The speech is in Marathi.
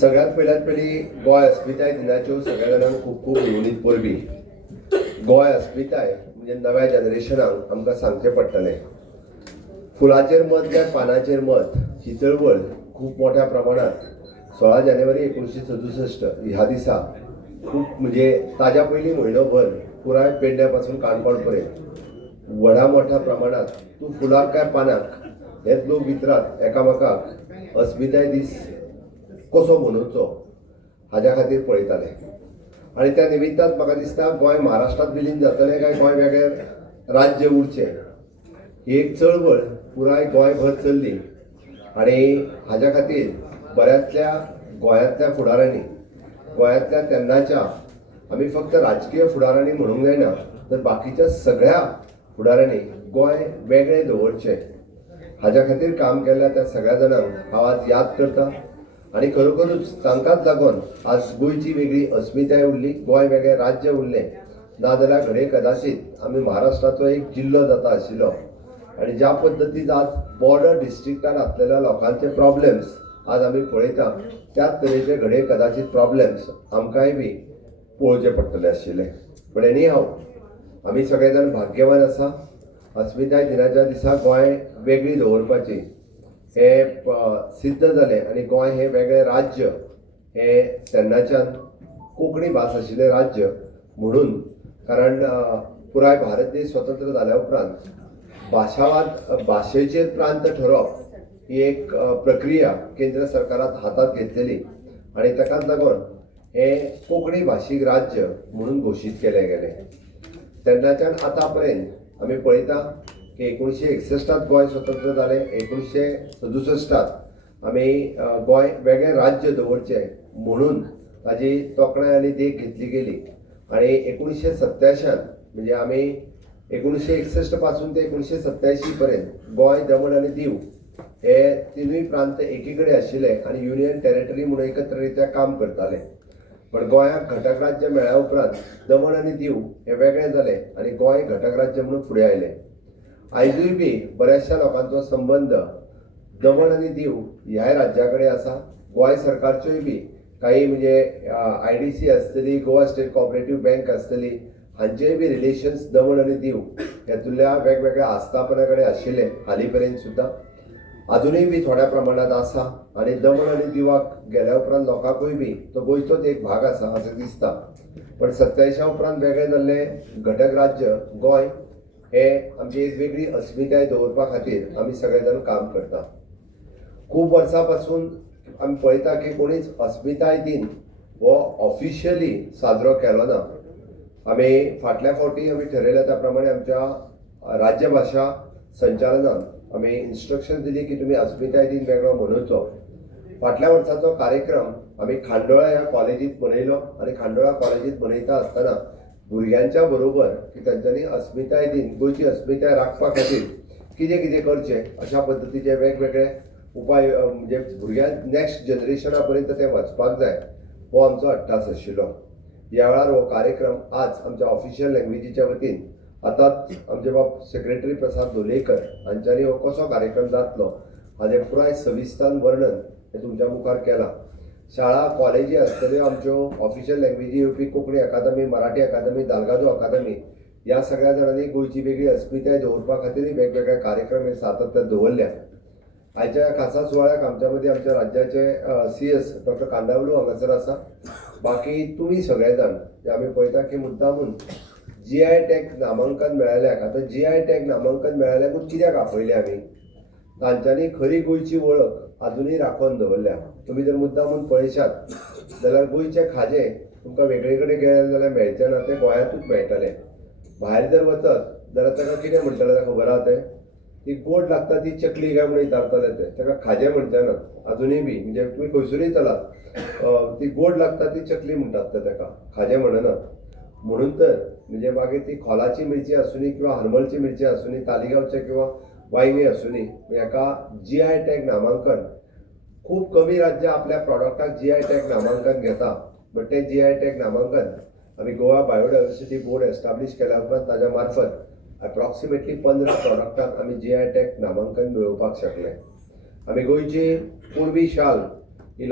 सगळ्यात पयली गोंय अस्मिताय दिनाच्यो सगळ्या जाणांक खूब खूब उर्मित परबी. गोंय अस्मिताय म्हणजे नव्या जनरेशनाक आमकां सांगचें पडटलें. फुलाचेर मत काय पानाचेर मत ही चळवळ खूब मोठ्या प्रमाणात 16 जानेवारी 1967 ह्या दिसा खूब म्हणजे ताज्या पयलीं म्हयनोभर पुराय पेडण्या पासून काणकोण पर्यंत व्हडा मोठ्या प्रमाणात तूं फुलाक काय पानाक हेच लोक विचारात एकामेकाक अस्मिताय दीस कसो मनोवचो हाज्या खातीर पळयताले. आनी त्या निमित्तान म्हाका दिसता गोंय महाराष्ट्रांत विलीन जातलें काय गोंय वेगळें राज्य उरचें ही एक चळवळ पुराय गोंयभर चल्ली. आनी हाज्या खातीर बऱ्याचल्या गोंयांतल्या फुडाऱ्यांनी गोंयांतल्या तेन्नाच्या आमी फक्त राजकीय फुडाऱ्यांनी म्हणूंक जायना तर बाकीच्या सगळ्या फुडाऱ्यांनी गोंय वेगळें दवरचें हाज्या खातीर काम केल्ल्या त्या सगळ्या जाणांक हांव आज याद करता. आनी खरोखरूच तांकांच लागून आज गोंयची वेगळी अस्मिताय उरली, गोंय वेगळें राज्य उरलें. नाजाल्यार घडये कदाचित आमी महाराष्ट्राचो एक जिल्लो जाता आशिल्लो. आनी ज्या पद्दतीन आज बॉर्डर डिस्ट्रिक्टान आसलेल्या लोकांचे प्रॉब्लेम्स आज आमी पळयता त्याच तरेचे घडये कदाचित प्रॉब्लेम्स आमकांय बी पळोवचे पडटले आशिल्ले. पण एनी हांव आमी सगळे जाण भाग्यवान आसा. अस्मिताय दिनाच्या दिसा गोंय वेगळी दवरपाची हे सिद्ध जालें आनी गोंय हें वेगळें राज्य हें तेन्नाच्यान कोंकणी भास आशिल्लें राज्य म्हणून. कारण पुराय भारत देश स्वतंत्र जाल्या उपरांत भाशेचेर प्रांत ठरवप ही एक प्रक्रिया केंद्र सरकारान हातात घेतलेली आनी ताकाच लागून हें कोंकणी भाशीक राज्य म्हणून घोशीत केलें गेलें. तेन्नाच्यान आतां पर्यंत आमी पळयता की 1961 गोंय स्वतंत्र जालें, 1967 आमी गोंय वेगळें राज्य दवरचें म्हणून ताजी तोखणाय आनी देख घेतली गेली. आनी 1987 म्हणजे आमी 1961 पासून ते 1987 पर्यंत गोंय, दमण आनी दीव हे तिनूय प्रांत एकी कडेन आशिल्ले आनी युनियन टेरिटरी म्हणून एकत्ररित्या काम करताले. पण गोंयाक घटक राज्य मेळ्ळ्या उपरांत दमण आनी दीव हे वेगळें जालें आनी गोंय घटक राज्य म्हणून फुडें आयलें. आयजूय बी बऱ्याचशा लोकांचो संबंध दमण आनी दीव ह्याय राज्या कडेन आसा. गोंय सरकारच्योय बी काही म्हणजे IDC आसतली, गोवा स्टेट कोऑपरेटीव बँक आसतली, हांचेय बी रिलेशन्स दमण आनी दीव हेतूंतल्या वेगवेगळ्या आस्थापना कडेन आशिल्ले हालीं पर्यंत सुद्दां अजुनूय बी थोड्या प्रमाणात आसा. आनी दमण आनी दिवाक गेल्या उपरांत लोकांकूय बी तो गोंयचोच एक भाग आसा अशें दिसता. पण 27 उपरांत वेगळें जाल्लें घटक राज्य गोंय हे आमची एक वेगळी अस्मिताय दवरपा खातीर आमी सगळे जाण काम करता. खूब वर्सां पासून आमी पळयता की कोणीच अस्मिताय दिन हो ऑफिशियली साजरो केलो ना. आमी फाटल्या फावटी आमी ठरयल्या त्या प्रमाणे आमच्या राज्य भाशा संचालनान आमी इन्स्ट्रक्शन दिली की तुमी अस्मिताय दिन वेगळो मनोवचो. फाटल्या वर्साचो कार्यक्रम आमी खांडोळा ह्या कॉलेजींत मनयलो आनी खांडोळा कॉलेजींत मनयता आसतना भुरग्यांच्या बरोबर की तांच्यांनी अस्मिताय दिन गोंयची अस्मिताय राखपा खातीर कितें कितें करचें अशा पद्दतीचे वेगवेगळे उपाय म्हणजे भुरग्यांक नेक्स्ट जनरेशना पर्यंत ते वचपाक जाय हो आमचो अट्टास आशिल्लो. ह्या वेळार हो कार्यक्रम आज आमच्या ऑफिशियल लँग्वेजीच्या वतीन आतांच आमचे बाब सेक्रेटरी प्रसाद लोलयेकर हांच्यांनी हो कसो कार्यक्रम जातलो हाजें पुराय सविस्तार वर्णन हें तुमच्या मुखार केलां. शाळा कॉलेजी आसतल्यो आमच्यो ऑफिशियल लँग्वेजी येवपी कोंकणी अकादमी, मराठी अकादमी, दालगादो अकादमी ह्या सगळ्या जाणांनी गोंयची वेगळी अस्मिताय दवरपा खातीर वेगवेगळे कार्यक्रम हे सातत्यान दवरल्या. आयच्या खासा सुवाळ्याक आमच्या मदीं आमच्या राज्याचे CS डॉक्टर कांडावलू हांगासर आसा. बाकी तुमी सगळे जाण जे आमी पळयता की मुद्दामून GI टॅग नामांकन मेळयल्याक आतां GI टॅग नामांकन मेळयल्याकूच कित्याक आपयलें आमी तांच्यांनी खरी गोंयची वळख अजुनूय राखून दवरल्या. तुमी जर मुद्दामून पळयशात जाल्यार गोंयचे खाजें तुमकां वेगळे कडेन गेले जाल्यार मेळचें ना, तें गोंयांतूच मेळटलें. भायर जर वचत जाल्यार ताका कितें म्हणटलें तें खबर आहा तें ती गोड लागता ती चकली काय म्हणून विचारतले ते ताका खाजें म्हणचे नात अजुनूय बी. म्हणजे तुमी खंयसरूय चलात ती गोड लागता ती चकली म्हणटात ते ताका, खाजें म्हणनात. म्हणून तर म्हणजे मागीर ती खोलाची मिरची आसूनी किंवा हरमलची मिरची आसूनी, तालिगांवचे किंवा वायंगी आसूनी हेका GI टॅग नामांकन खूब कमी राज्य आपल्या प्रॉडक्टाक GI टॅग नामांकन घेता. बट तें GI टॅग नामांकन आमी गोवा बायोडायवर्सिटी बोर्ड एस्टाब्लीश केल्या उपरांत ताज्या मार्फत अप्रॉक्सिमेटली 15 प्रॉडक्टांक आमी GI टॅग नामांकन मेळोवपाक शकले. आमी गोंयची पुर्वी शाल ही